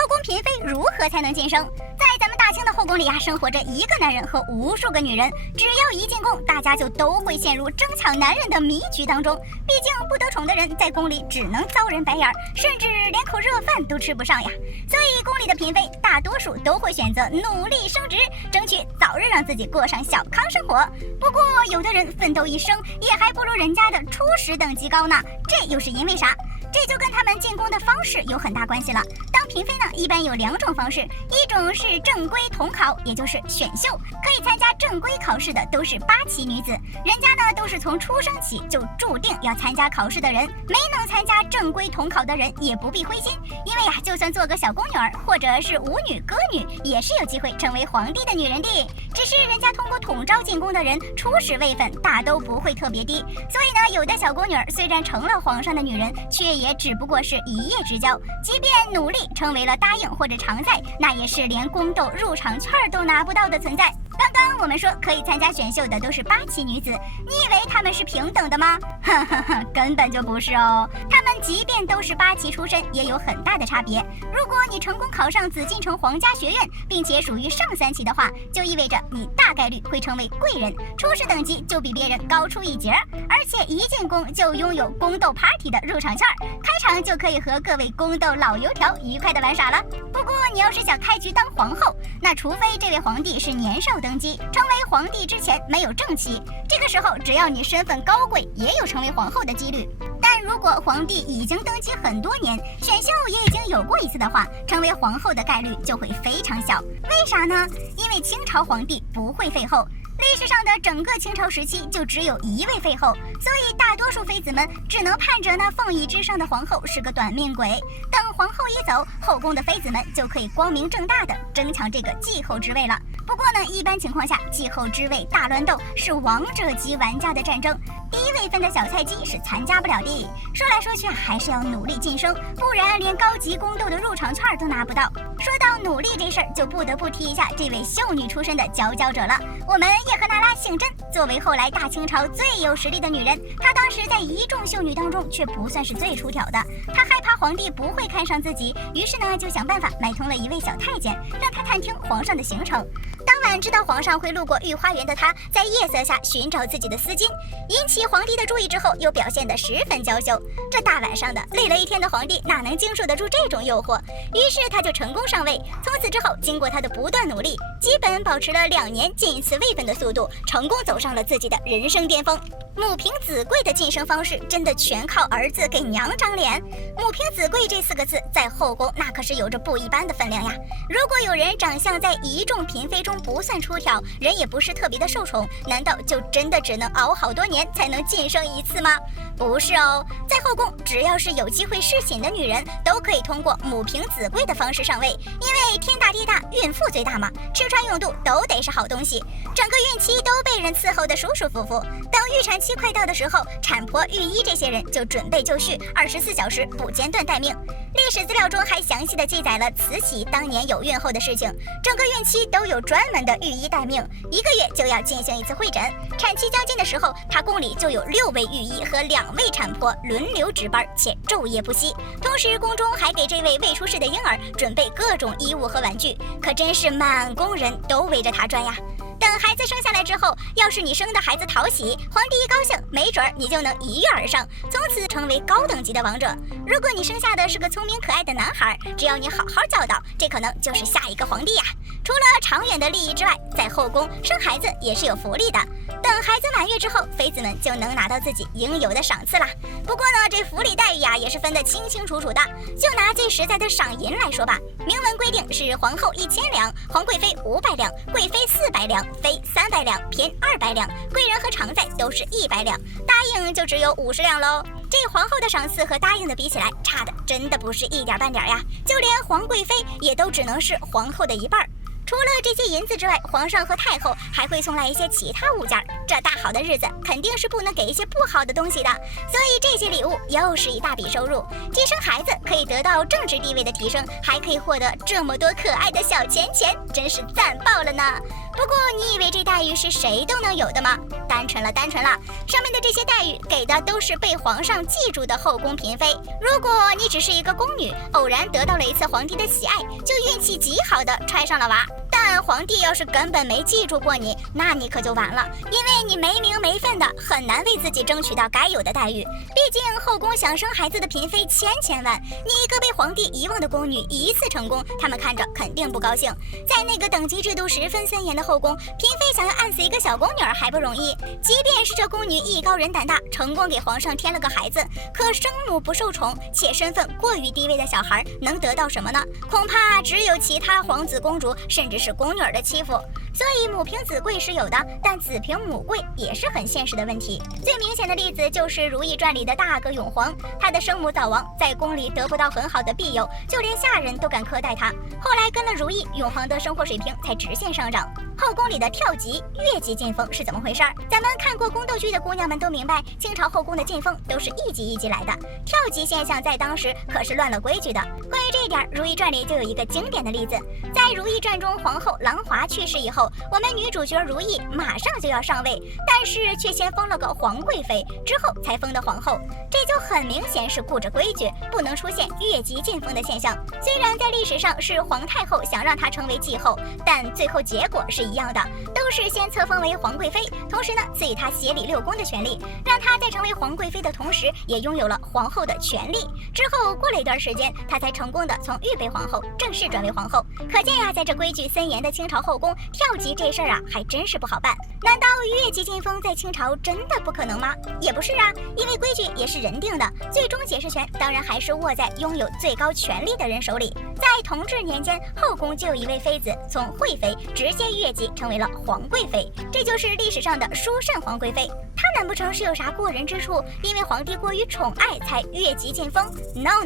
后宫嫔妃如何才能晋升？在咱们大清的后宫里啊，生活着一个男人和无数个女人，只要一进宫，大家就都会陷入争抢男人的迷局当中。毕竟不得宠的人在宫里只能遭人白眼，甚至连口热饭都吃不上呀。所以宫里的嫔妃大多数都会选择努力升职，争取早日让自己过上小康生活。不过有的人奋斗一生也还不如人家的初始等级高呢，这又是因为啥？这就跟他们进宫的方式有很大关系了。当嫔妃呢，一般有2种方式，一种是正规统考，也就是选秀，可以参加正规考试的都是8旗女子，人家呢都是从出生起就注定要参加考试的人，没能参加正规统考的人也不必灰心，因为呀，就算做个小宫女儿或者是舞女歌女，也是有机会成为皇帝的女人的。只是人家通过统招进宫的人，初始位分大都不会特别低，所以呢，有的小宫女儿虽然成了皇上的女人，却也只不过是一夜之交，即便努力成为了答应或者常在，那也是连宫斗入场券都拿不到的存在。刚刚我们说可以参加选秀的都是8旗女子，你以为她们是平等的吗？根本就不是哦。她们即便都是8旗出身，也有很大的差别。如果你成功考上紫禁城皇家学院，并且属于上3旗的话，就意味着你大概率会成为贵人，初始等级就比别人高出1截，而且一进宫就拥有宫斗 party 的入场券，开场就可以和各位宫斗老油条愉快的玩耍了。不过你要是想开局当皇后，那除非这位皇帝是年少登基，成为皇帝之前没有正妻，这个时候只要你身份高贵，也有成为皇后的几率。但如果皇帝已经登基很多年，选秀也已经有过1次的话，成为皇后的概率就会非常小。为啥呢？因为清朝皇帝不会废后，历史上的整个清朝时期就只有1位废后，所以大多数妃子们只能盼着那凤椅之上的皇后是个短命鬼。等皇后一走，后宫的妃子们就可以光明正大的争抢这个继后之位了。不过呢，一般情况下，继后之位大乱斗是王者级玩家的战争，第1位分的小菜鸡是参加不了的。说来说去还是要努力晋升，不然连高级宫斗的入场券都拿不到。说到努力这事儿，就不得不提一下这位秀女出身的佼佼者了。我们叶赫那拉姓甄，作为后来大清朝最有实力的女人，她当时在一众秀女当中却不算是最出挑的。她害怕皇帝不会看上自己，于是呢就想办法买通了一位小太监，让他探听皇上的行程。当晚知道皇上会路过御花园的她，在夜色下寻找自己的丝巾，引起皇帝的注意之后，又表现得十分娇羞。这大晚上的，累了一天的皇帝哪能经受得住这种诱惑？于是他就成功上位。从此之后，经过他的不断努力，基本保持了2年进1次位分的速度，成功走上了自己的人生巅峰。母凭子贵的晋升方式，真的全靠儿子给娘长脸。母凭子贵这4个字在后宫那可是有着不一般的分量呀。如果有人长相在一众嫔妃中不算出挑，人也不是特别的受宠，难道就真的只能熬好多年才能晋升1次吗？不是哦，在后宫只要是有机会侍寝的女人，都可以通过母凭子贵的方式上位，因为天大地大，孕妇最大嘛，吃穿用度都得是好东西，整个孕期都被人伺候得舒舒服服。等预产期快到的时候，产婆、御医这些人就准备就绪，24小时不间断待命。历史资料中还详细的记载了慈禧当年有孕后的事情，整个孕期都有专门的御医待命，1个月就要进行1次会诊。产期将近的时候，她宫里就有6位御医和2位产婆轮流值班，且昼夜不息。同时宫中还给这位未出世的婴儿准备各种衣物和玩具，可真是满宫人都围着她转呀。等孩子生下来之后，要是你生的孩子讨喜，皇帝一高兴，没准你就能一跃而上，从此成为高等级的王者。如果你生下的是个聪明可爱的男孩，只要你好好教导，这可能就是下一个皇帝呀。除了长远的利益之外，在后宫生孩子也是有福利的。等孩子满月之后，妃子们就能拿到自己应有的赏赐啦。不过呢，这福利待遇呀也是分得清清楚楚的。就拿最实在的赏银来说吧，明文规定是皇后1000两，皇贵妃500两，贵妃400两，妃300两，嫔200两，贵人和常在都是100两，答应就只有50两喽。这皇后的赏赐和答应的比起来，差的真的不是一点半点呀，就连皇贵妃也都只能是皇后的1半。除了这些银子之外，皇上和太后还会送来一些其他物件，这大好的日子肯定是不能给一些不好的东西的，所以这些礼物又是一大笔收入。既生孩子可以得到政治地位的提升，还可以获得这么多可爱的小钱钱，真是赞爆了呢！不过你以为这待遇是谁都能有的吗？单纯了，上面的这些待遇给的都是被皇上记住的后宫嫔妃。如果你只是一个宫女，偶然得到了一次皇帝的喜爱，就运气极好的揣上了娃。但皇帝要是根本没记住过你，那你可就完了，因为你没名没分的，很难为自己争取到该有的待遇。毕竟后宫想生孩子的嫔妃千万，你一个被皇帝遗忘的宫女一次成功，他们看着肯定不高兴。在那个等级制度十分森严的后宫，嫔妃想要按死一个小宫女还不容易，即便是这宫女艺高人胆大，成功给皇上添了个孩子，可生母不受宠且身份过于低微的小孩能得到什么呢？恐怕只有其他皇子公主甚至是宫女的欺负。所以母凭子贵是有的，但子凭母贵也是很现实的问题。最明显的例子就是《如懿传》里的大哥永璜，他的生母早亡，在宫里得不到很好的庇佑，就连下人都敢苛待他。后来跟了如懿，永璜的生活水平才直线上涨。后宫里的跳级、越级进封是怎么回事？咱们看过宫斗剧的姑娘们都明白，清朝后宫的进封都是一级一级来的，跳级现象在当时可是乱了规矩的。关于这一点，《如懿传》里就有一个经典的例子。在《如懿传》中，皇后郎华去世以后，我们女主角如懿马上就要上位，但是却先封了个皇贵妃，之后才封的皇后，这就很明显是顾着规矩，不能出现越级进封的现象。虽然在历史上是皇太后想让她成为继后，但最后结果是一样的，都是先册封为皇贵妃，同时呢赐予她协理六宫的权利，让她在成为皇贵妃的同时，也拥有了皇后的权利。之后过了一段时间，她才成功的从预备皇后正式转为皇后。可见呀，在这规矩森严的清朝后宫，跳级这事儿啊，还真是不好办。难道越级进封在清朝真的不可能吗？也不是啊，因为规矩也是人定的，最终解释权当然还是握在拥有最高权力的人手里。在同治年间，后宫就有一位妃子从惠妃直接越级成为了皇贵妃，这就是历史上的淑慎皇贵妃。她难不成是有啥过人之处，因为皇帝过于宠爱才越级进封 ？No，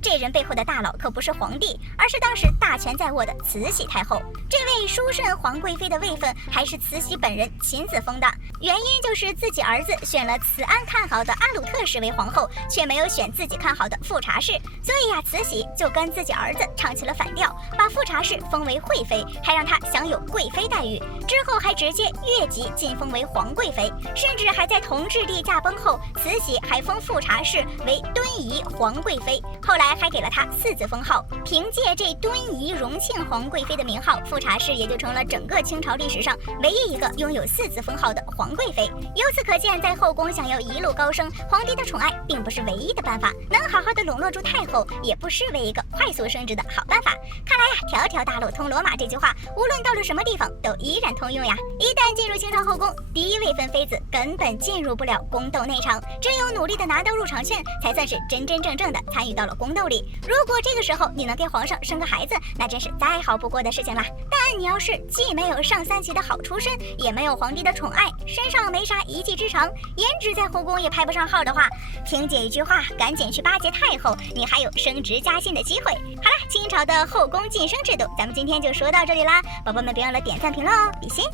这人背后的大佬可不是皇帝，而是当时大权在握的慈禧太后。这位淑慎皇贵妃的位分还是慈禧本人亲自封的，原因就是自己儿子选了慈安看好的阿鲁特氏为皇后，却没有选自己看好的富察氏，所以呀，慈禧就跟自己儿子唱起了反调，把富察氏封为惠妃，还让她享有贵妃待遇，之后还直接越级进封为皇贵妃，甚至还在同治帝驾崩后，慈禧还封富察氏为敦仪皇贵妃，后来还给了她4字封号。凭借这敦仪荣庆皇贵妃的名号，富察氏也就成了整个清朝历史上唯一一个拥有4字封号的皇贵妃。由此可见，在后宫想要一路高升，皇帝的宠爱并不是唯一的办法，能好好的笼络住太后，也不失为一个快速升职的好办法。看来呀，条条大路通罗马这句话，无论到了什么地方都依然通用呀。一旦进入清朝后宫，第一位分妃子根本进入不了宫斗内场，只有努力的拿到入场券，才算是真正的参与到了宫斗里。如果这个时候你能给皇上生个孩子，那真是再好不过的事情了。但你要是既没有上3旗的好出身，也没有皇帝的宠爱，身上没啥一技之长，颜值在后宫也排不上号的话，听姐一句话，赶紧去巴结太后，你还有升职加薪的机会。好了，清朝的后宫晋升制度，咱们今天就说到这里啦，宝宝们别忘了点赞评论哦，比心。